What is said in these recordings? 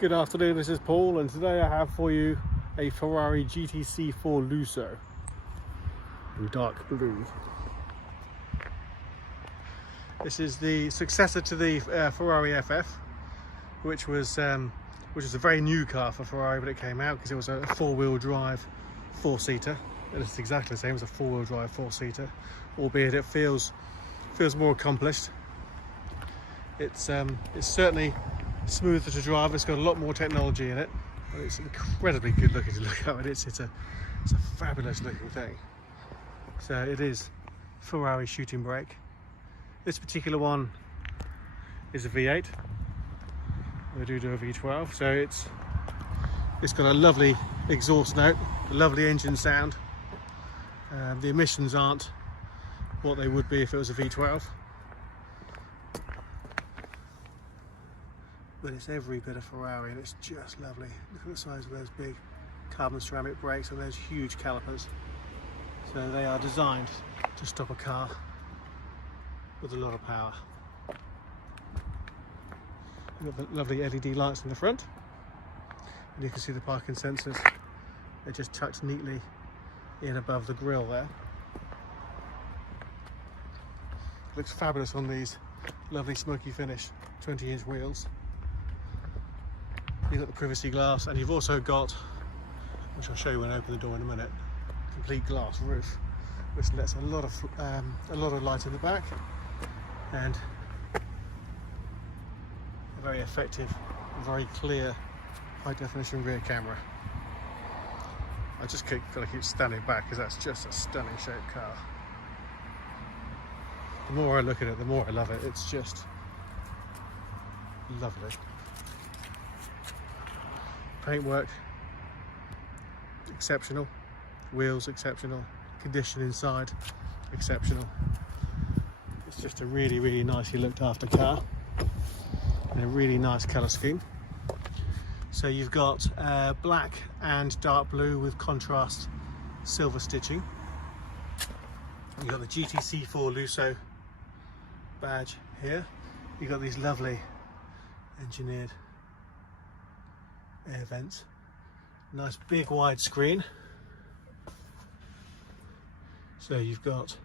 Good afternoon, this is Paul, and today I have for you a Ferrari GTC4 Lusso in dark blue. This is the successor to the Ferrari FF, which was a very new car for Ferrari, but it came out because it was a four-wheel drive four-seater, and it's exactly the same as a four-wheel drive four-seater, albeit it feels more accomplished. It's certainly smoother to drive. It's got a lot more technology in it, and it's incredibly good looking to look at. And it's a fabulous looking thing. So it is Ferrari shooting brake. This particular one is a V8. They do a V12, so it's got a lovely exhaust note, a lovely engine sound. The emissions aren't what they would be if it was a V12. But it's every bit of Ferrari, and it's just lovely. Look at the size of those big carbon ceramic brakes and those huge calipers. So they are designed to stop a car with a lot of power. You've got the lovely LED lights in the front, and you can see the parking sensors. They're just tucked neatly in above the grille there. Looks fabulous on these lovely smoky finish 20-inch wheels. You've got the privacy glass, and you've also got, which I'll show you when I open the door in a minute, complete glass roof, which lets a lot of light in the back, and a very effective, very clear, high definition rear camera. I just gotta keep standing back because that's just a stunning shaped car. The more I look at it, the more I love it. It's just lovely. Paintwork exceptional, wheels exceptional, condition inside exceptional. It's just a really nicely looked after car, and a really nice colour scheme. So you've got black and dark blue with contrast silver stitching. You've got the GTC4 Lusso badge here. You've got these lovely engineered air vents, nice big wide screen. So you've got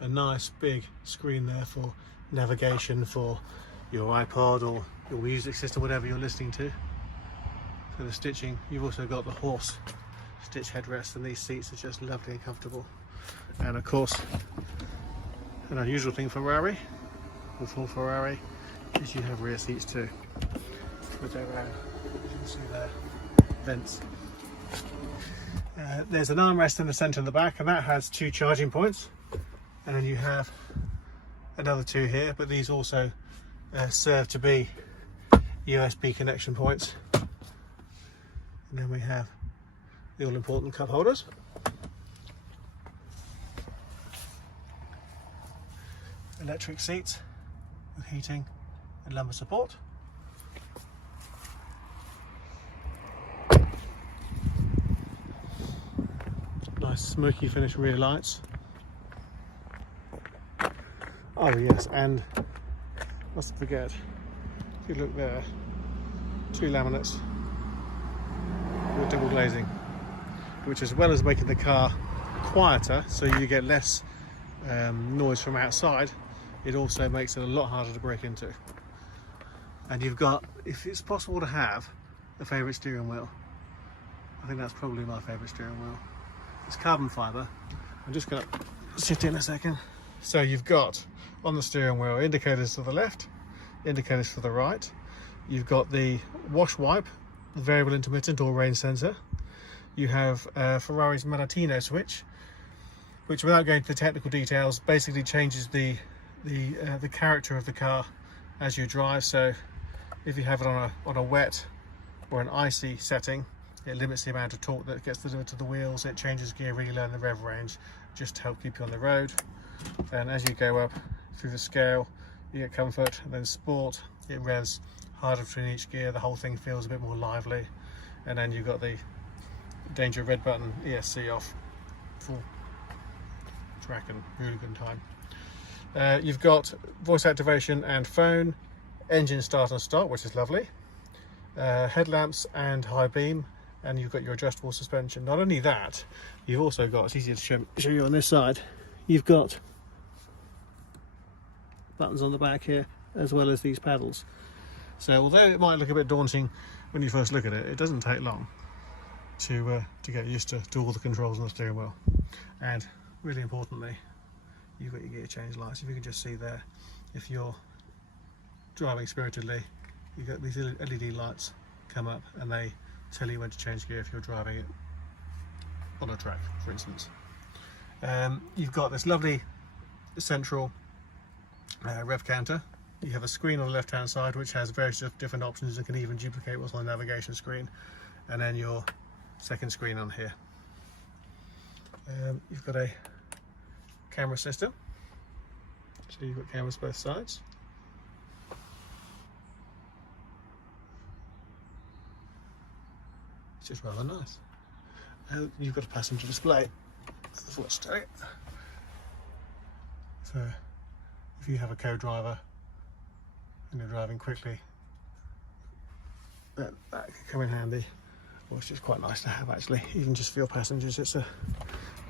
a nice big screen there for navigation for your iPod or your music system, whatever you're listening to. For the stitching, you've also got the horse stitch headrest, and these seats are just lovely and comfortable. And of course, an unusual thing for Ferrari, or for Ferrari, is you have rear seats too. With their as you can see there, vents. There's an armrest in the centre of the back, and that has two charging points, and then you have another two here, but these also serve to be USB connection points. And then we have the all-important cup holders. Electric seats with heating and lumbar support. Nice smoky finish rear lights. Oh yes, and mustn't forget, if you look there, two laminates with double glazing, which, as well as making the car quieter so you get less noise from outside, it also makes it a lot harder to break into. And you've got, if it's possible to have a favourite steering wheel, I think that's probably my favourite steering wheel. It's carbon fibre. I'm just going to sit in a second. So you've got on the steering wheel indicators to the left, indicators to the right. You've got the wash wipe, the variable intermittent or rain sensor. You have Ferrari's Mattino switch, which, without going into the technical details, basically changes the character of the car as you drive. So if you have it on a wet or an icy setting, it limits the amount of torque that gets delivered to the wheels. It changes gear really low in the rev range just to help keep you on the road. And as you go up through the scale, you get comfort. And then sport, it revs harder between each gear. The whole thing feels a bit more lively. And then you've got the danger red button ESC off for track and really good time. You've got voice activation and phone, engine start and stop, which is lovely. headlamps and high beam, and you've got your adjustable suspension. Not only that, you've also got, it's easier to show you on this side, you've got buttons on the back here as well as these paddles. So although it might look a bit daunting when you first look at it, it doesn't take long to get used to all the controls on the steering wheel. And really importantly, you've got your gear change lights. If you can just see there, if you're driving spiritedly, you've got these LED lights come up and they tell you when to change gear if you're driving it on a track, for instance. You've got this lovely central Rev Counter. You have a screen on the left hand side which has various different options and can even duplicate what's on the navigation screen, and then your second screen on here. You've got a camera system, so you've got cameras both sides. It's just rather nice. You've got a passenger display. That's what's to it. So if you have a co-driver and you're driving quickly, that could come in handy. Well, it's just quite nice to have, actually, even just for your passengers. It's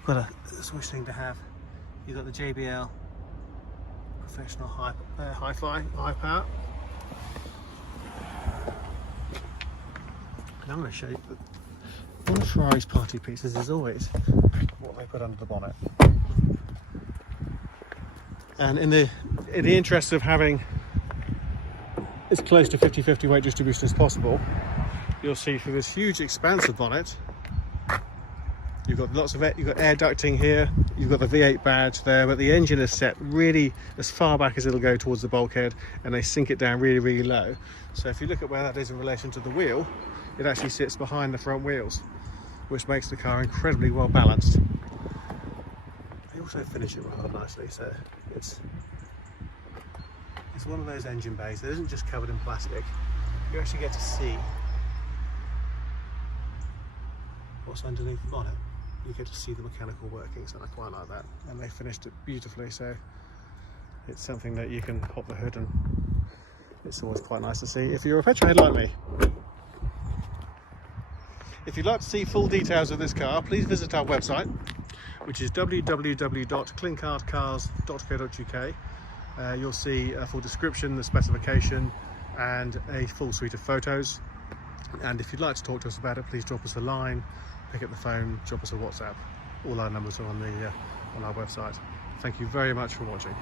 quite a swish thing to have. You've got the JBL professional hi-fi high power. And I'm going to show you that one of Ferrari's party pieces is always what they put under the bonnet. And in the interest of having as close to 50-50 weight distribution as possible, you'll see through this huge expansive bonnet, you've got you've got air ducting here, you've got the V8 badge there, but the engine is set really as far back as it'll go towards the bulkhead, and they sink it down really, really low. So if you look at where that is in relation to the wheel, it actually sits behind the front wheels, which makes the car incredibly well balanced. They also finish it rather nicely, so it's one of those engine bays that isn't just covered in plastic. You actually get to see what's underneath the bonnet. You get to see the mechanical workings, and I quite like that. And they finished it beautifully, so it's something that you can pop the hood, and it's always quite nice to see if you're a petrolhead like me. If you'd like to see full details of this car, please visit our website, which is www.clinkardcars.co.uk. You'll see a full description, the specification, and a full suite of photos. And if you'd like to talk to us about it, please drop us a line, pick up the phone, drop us a WhatsApp. All our numbers are on our website. Thank you very much for watching.